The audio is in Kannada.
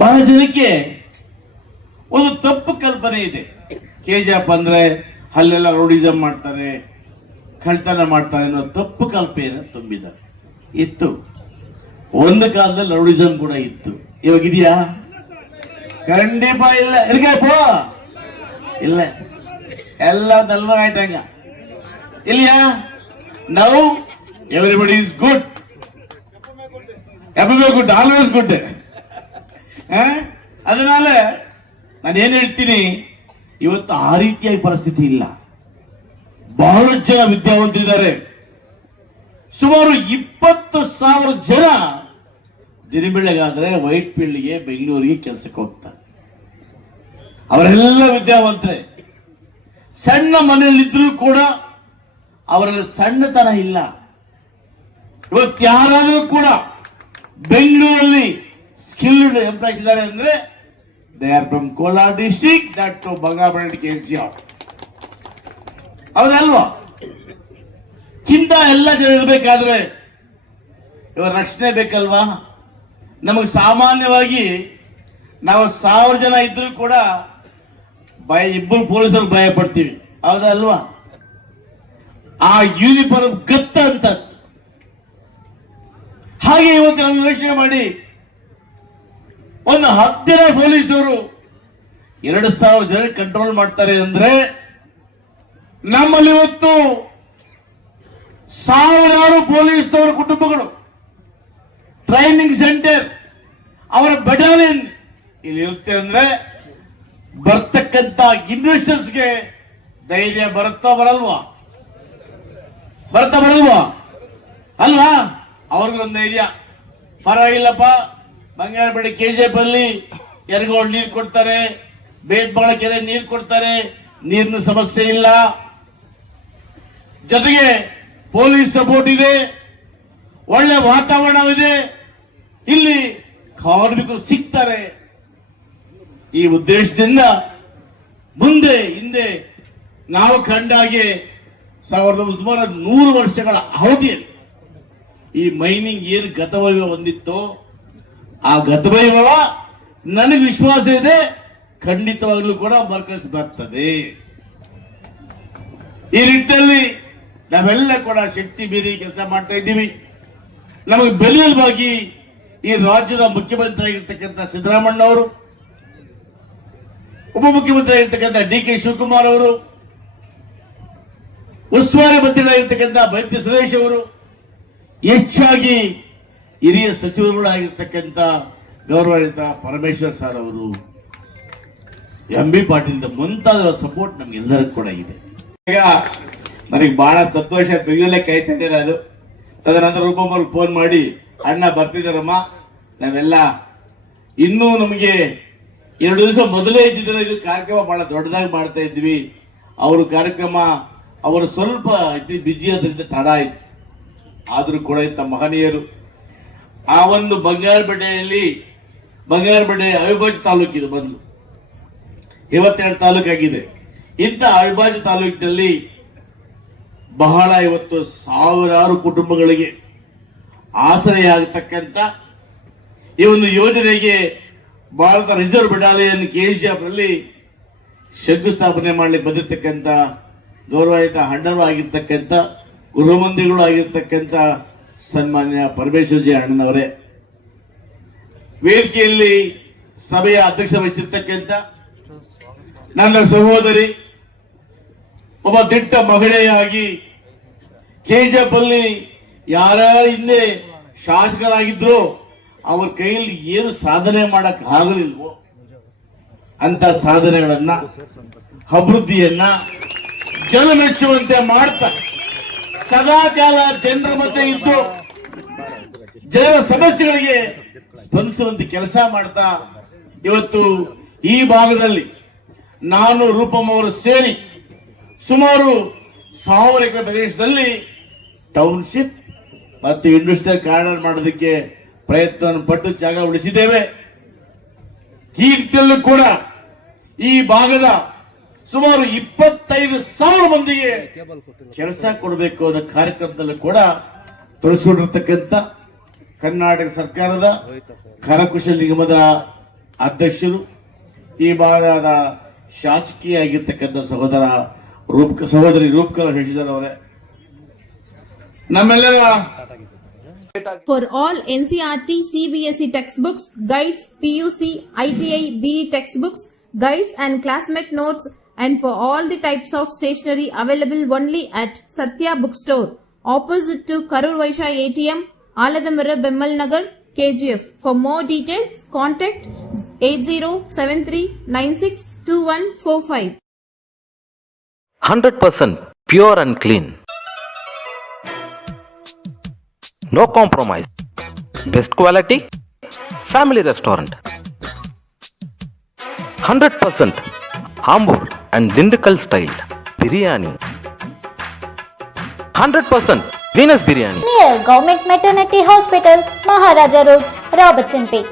ಬಹಳ ಜನಕ್ಕೆ ಒಂದು ತಪ್ಪು ಕಲ್ಪನೆ ಇದೆ. ಕೆಜಿಎಫ್ ಅಂದ್ರೆ ಅಲ್ಲೆಲ್ಲ ರೌಡಿಸಮ್ ಮಾಡ್ತಾರೆ, ಕಳ್ತನ ಮಾಡ್ತಾರೆ ಅನ್ನೋ ತಪ್ಪು ಕಲ್ಪನೆ ತುಂಬಿದ್ದಾರೆ. ಇತ್ತು, ಒಂದು ಕಾಲದಲ್ಲಿ ರೌಡಿಸಮ್ ಕೂಡ ಇತ್ತು. ಇವಾಗ ಇದೆಯಾ? ಖಂಡಿತ ಇಲ್ಲ. ಎಲ್ಲಿಗಪ್ಪ? ಇಲ್ಲ, ಎಲ್ಲ ದಲ್ವ ಆಯ್ತಂಗ. ಇಲ್ಲಿಯಾ? Now everybody is good, everybody good, always good. ಅದನಾல ನಾನೇನ್ ಹೇಳ್ತೀನಿ, ಇವತ್ತು ಆ ರೀತಿಯಾಗಿ ಪರಿಸ್ಥಿತಿ ಇಲ್ಲ. ಬಹಳ ಜನ ವಿದ್ಯಾವಂತರಿದ್ದಾರೆ. ಸುಮಾರು 20,000 ಜನ ದಿನಬೆಳಗಾದ್ರೆ ವೈಟ್ ಫೀಲ್ಡ್ಗೆ, ಬೆಂಗಳೂರಿಗೆ ಕೆಲಸಕ್ಕೆ ಹೋಗ್ತಾರೆ. ಅವರೆಲ್ಲ ವಿದ್ಯಾವಂತರೇ. ಸಣ್ಣ ಮನೆಯಲ್ಲಿದ್ರೂ ಕೂಡ ಅವರಲ್ಲಿ ಸಣ್ಣತನ ಇಲ್ಲ. ಇವತ್ತು ಯಾರಾದರೂ ಕೂಡ ಬೆಂಗಳೂರಲ್ಲಿ ಸ್ಕಿಲ್ಡ್ ಎಂಪ್ಲಾಯ್ಸ್ ಇದ್ದಾರೆ ಅಂದ್ರೆ they are from Kolar district, that to Bangarapet KGF. ಹೌದಲ್ವಾ? ಕಿಂತ ಎಲ್ಲ ಜನ ಇರಬೇಕಾದ್ರೆ ಇವಾಗ ರಕ್ಷಣೆ ಬೇಕಲ್ವಾ? ನಮಗೆ ಸಾಮಾನ್ಯವಾಗಿ ನಾವು 1000 ಜನ ಇದ್ರೂ ಕೂಡ ಇಬ್ಬರು ಪೊಲೀಸರು ಭಯ ಪಡ್ತೀವಿ. ಹೌದಲ್ವಾ? ಆ ಯೂನಿಫಾರ್ಮ್ ಗತ್ತ ಅಂತ. ಹಾಗೆ ಇವತ್ತು ನಾವು ಯೋಚನೆ ಮಾಡಿ, ಒಂದು 10 ಜನ ಪೊಲೀಸರು 2,000 ಜನ ಕಂಟ್ರೋಲ್ ಮಾಡ್ತಾರೆ ಅಂದ್ರೆ ನಮ್ಮಲ್ಲಿ ಇವತ್ತು ಸಾವಿರಾರು ಪೊಲೀಸ್ನವರ ಕುಟುಂಬಗಳು, ಟ್ರೈನಿಂಗ್ ಸೆಂಟರ್, ಅವರ ಬಟಾಲಿಯನ್ ಇಲ್ಲಿ ಇರುತ್ತೆ ಅಂದ್ರೆ ಬರ್ತಕ್ಕಂತ ಇನ್ವೆಸ್ಟರ್ಸ್ಗೆ ಧೈರ್ಯ ಬರುತ್ತಾ ಬರಲ್ವಾ? ಬರಲ್ವಾ? ಅಲ್ವಾ? ಅವ್ರಿಗೊಂದು ಧೈರ್ಯ, ಪರವಾಗಿಲ್ಲಪ್ಪ, ಬಂಗಾರಪೇಟೆ ಕೆಜಿಎಫ್ ಅಲ್ಲಿ ಕೆರೆಗೋಳು ನೀರು ಕೊಡ್ತಾರೆ, ಬೇತ್ಬಾಳ ಕೆರೆ ನೀರು ಕೊಡ್ತಾರೆ, ನೀರಿನ ಸಮಸ್ಯೆ ಇಲ್ಲ, ಜೊತೆಗೆ ಪೊಲೀಸ್ ಸಪೋರ್ಟ್ ಇದೆ, ಒಳ್ಳೆ ವಾತಾವರಣವಿದೆ, ಇಲ್ಲಿ ಕಾರ್ಮಿಕರು ಸಿಗ್ತಾರೆ. ಈ ಉದ್ದೇಶದಿಂದ ಮುಂದೆ ಹಿಂದೆ ನಾವು ಕಂಡಾಗೆ 100 ವರ್ಷಗಳ ಅವಧಿಯಲ್ಲಿ ಈ ಮೈನಿಂಗ್ ಏನು ಗತವೈಭವ ಹೊಂದಿತ್ತೋ ಆ ಗತವೈಭವ ನನಗೆ ವಿಶ್ವಾಸ ಇದೆ ಖಂಡಿತವಾಗ್ಲೂ ಕೂಡ ಮರುಕಳಿಸಿ ಬರ್ತದೆ. ಈ ನಿಟ್ಟಿನಲ್ಲಿ ನಾವೆಲ್ಲ ಕೂಡ ಶಕ್ತಿ ಮೀರಿ ಕೆಲಸ ಮಾಡ್ತಾ ಇದ್ದೀವಿ. ನಮಗೆ ಬೆಲೆಯಲ್ವಾಗಿ ಈ ರಾಜ್ಯದ ಮುಖ್ಯಮಂತ್ರಿ ಆಗಿರ್ತಕ್ಕಂಥ ಸಿದ್ದರಾಮಣ್ಣ ಅವರು, ಉಪಮುಖ್ಯಮಂತ್ರಿ ಆಗಿರ್ತಕ್ಕಂಥ ಡಿ.ಕೆ. ಶಿವಕುಮಾರ್ ಅವರು, ಉಸ್ತುವಾರಿ ಮಂತ್ರಿಗಳಾಗಿರ್ತಕ್ಕಂಥ ಬೈದ್ಯ ಸುರೇಶ್ ಅವರು, ಹೆಚ್ಚಾಗಿ ಹಿರಿಯ ಸಚಿವರುಗಳಾಗಿರ್ತಕ್ಕಂಥ ಗೌರವಾನ್ವಿತ ಪರಮೇಶ್ವರ್ ಸರ್ ಅವರು, ಎಂ.ಬಿ. ಪಾಟೀಲ್ ಮುಂತಾದವರ ಸಪೋರ್ಟ್ ನಮ್ಗೆಲ್ಲರಿಗೂ ಕೂಡ ಇದೆ. ಈಗ ನನಗೆ ಬಹಳ ಸಂತೋಷ, ಬೆಂಗಳೂರಲ್ಲೇ ಕಾಯ್ತಾ ಇದ್ದೇನೆ. ಅದು ತದನಂತರ ರೂಪಮ್ಮವ್ರಿಗೆ ಫೋನ್ ಮಾಡಿ, ಅಣ್ಣ ಬರ್ತಿದ್ದಾರಮ್ಮ, ನಾವೆಲ್ಲ ಇನ್ನೂ ನಮಗೆ 2 ದಿವಸ ಮೊದಲೇ ಇದ್ದಿದ್ರೆ ಇದು ಕಾರ್ಯಕ್ರಮ ಬಹಳ ದೊಡ್ಡದಾಗಿ ಮಾಡ್ತಾ ಇದ್ವಿ. ಅವರು ಕಾರ್ಯಕ್ರಮ ಅವರು ಸ್ವಲ್ಪ ಬಿಜಿ ಆದ್ರಿಂದ ತಡ ಆಯ್ತು. ಆದ್ರೂ ಕೂಡ ಇಂಥ ಮಹನೀಯರು ಆ ಒಂದು ಬಂಗಾರಪೇಟೆ ಅವಿಭಾಜ್ಯ ತಾಲೂಕಿದು, ಮೊದಲು 52 ತಾಲೂಕಾಗಿದೆ. ಇಂಥ ಅವಿಭಾಜ್ಯ ತಾಲೂಕಿನಲ್ಲಿ ಬಹಳ ಇವತ್ತು ಸಾವಿರಾರು ಕುಟುಂಬಗಳಿಗೆ ಆಸರೆಯಾಗತಕ್ಕಂಥ ಈ ಒಂದು ಯೋಜನೆಗೆ ಭಾರತ ರಿಸರ್ವ್ ಬೆಟಾಲಿಯನ್ ಕೆಜಿಎಫ್ ನಲ್ಲಿ ಶಂಕುಸ್ಥಾಪನೆ ಮಾಡಲಿಕ್ಕೆ ಬಂದಿರತಕ್ಕಂಥ ಗೌರವಾನ್ವಿತ ಅಣ್ಣರು ಆಗಿರ್ತಕ್ಕಂಥ ಗೃಹ ಮಂತ್ರಿಗಳು ಆಗಿರ್ತಕ್ಕಂಥ ಸನ್ಮಾನ್ಯ ಪರಮೇಶ್ವರ್ಜಿ ಅಣ್ಣನವರೇ, ವೇದಿಕೆಯಲ್ಲಿ ಸಭೆಯ ಅಧ್ಯಕ್ಷ ವಹಿಸಿರ್ತಕ್ಕಂಥ ನನ್ನ ಸಹೋದರಿ, ಒಬ್ಬ ದಿಟ್ಟ ಮಹಿಳೆಯಾಗಿ ಕೆಜಿಎಫ್ ಅಲ್ಲಿ ಯಾರ್ಯಾರು ಹಿಂದೆ ಶಾಸಕರಾಗಿದ್ರು ಅವ್ರ ಕೈಯಲ್ಲಿ ಏನು ಸಾಧನೆ ಮಾಡಕ್ ಆಗಲಿಲ್ವೋ ಅಂತ ಸಾಧನೆಗಳನ್ನ, ಅಭಿವೃದ್ಧಿಯನ್ನ ಜನ ಮೆಚ್ಚುವಂತೆ ಮಾಡ್ತಾ ಸದಾ ಕಾಲ ಜನರ ಮಧ್ಯೆ ಇದ್ದು ಜನರ ಸಮಸ್ಯೆಗಳಿಗೆ ಸ್ಪಂದಿಸುವಂತೆ ಕೆಲಸ ಮಾಡ್ತಾ ಇವತ್ತು ಈ ಭಾಗದಲ್ಲಿ ನಾನು ರೂಪಮ್ಮ ಅವರು ಸೇರಿ ಸುಮಾರು 1000 ಎಕರೆ ಪ್ರದೇಶದಲ್ಲಿ ಟೌನ್ಶಿಪ್ ಮತ್ತು ಇಂಡಸ್ಟ್ರಿಯಲ್ ಕಾರಿಡಾರ್ ಮಾಡೋದಕ್ಕೆ ಪ್ರಯತ್ನ ಪಟ್ಟು ಜಾಗ ಉಳಿಸಿದ್ದೇವೆ. ಈ ನಿಟ್ಟಿನಲ್ಲೂ ಕೂಡ ಈ ಭಾಗದ ಸುಮಾರು 25,000 ಮಂದಿಗೆ ಕೆಲಸ ಕೊಡಬೇಕು ಅನ್ನೋ ಕಾರ್ಯಕ್ರಮದಲ್ಲೂ ಕೂಡ ತೊಡಗಿಸಿಕೊಂಡಿರ್ತಕ್ಕಂಥ ಕರ್ನಾಟಕ ಸರ್ಕಾರದ ಕರಕುಶಲ ನಿಗಮದ ಅಧ್ಯಕ್ಷರು, ಈ ಭಾಗದ ಶಾಸಕೀಯ ಆಗಿರ್ತಕ್ಕಂಥ ಸಹೋದರಿ ರೂಪಕಲಾ ಶಶಿಧರ್ ಅವರೇ, ನಮ್ಮೆಲ್ಲರ For all NCERT, CBSE textbooks, guides, PUC, ITI, BE textbooks, guides and classmate notes, and for all the types of stationery available only at Satya Bookstore, opposite to Karur Vaishya ATM, Aladamara, Bemmal Nagar, KGF. For more details, contact 8073962145. 100% pure and clean. No compromise. Best quality. Family restaurant. 100% Ambur and Dindikal style biryani. 100% Venus biryani. Near Government Maternity Hospital, Maharaja Road, Robertson Bay.